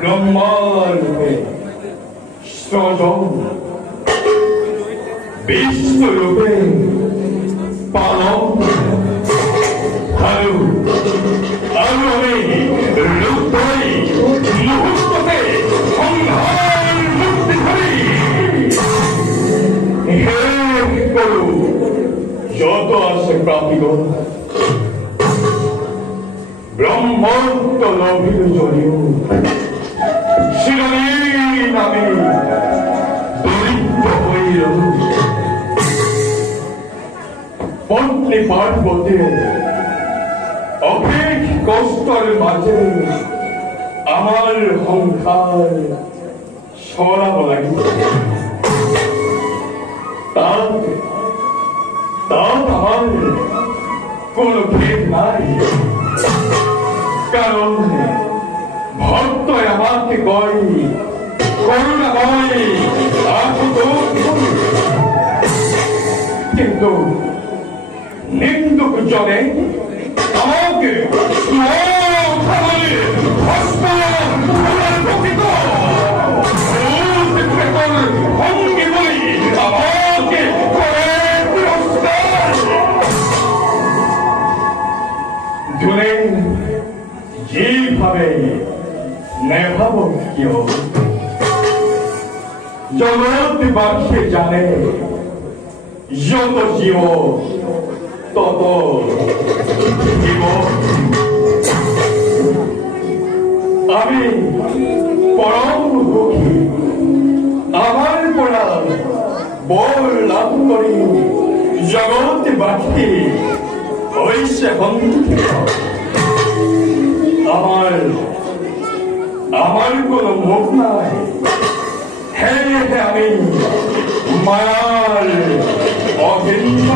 ব্রহ্মারূপে সজল বিশ্বরূপে পালন হারু আরো আমি রূপই মুহূর্ততে সংহার মুক্তি করি। হে করু যত আছে প্রাপ্তিগণ ব্রহ্মত্ব লভির জড়িও শিরোমণি নামে দরিদ্র হইল পত্নী পার্বতী অপেক কষ্টর মাঝে আমার সংসার সরাব লাগিল। তার আমার কোন ভেদ নাই, কারণ ভক্ত আমাকে কয় করুণাময় কিন্তু নিন্দুক জনে আমাকে ভঙ্গি বলি আমাকে ধরে যেভাবে নেভাব কেউ জগৎবাসী জানে যত জীব তত জীব। আমি পরম দুঃখী, আমার পড়া বল লাভ করি জগৎবাসী হইছে বন্ধু। আমার কোন মুখ নাই, হে আমি মায়ার অভিন্ন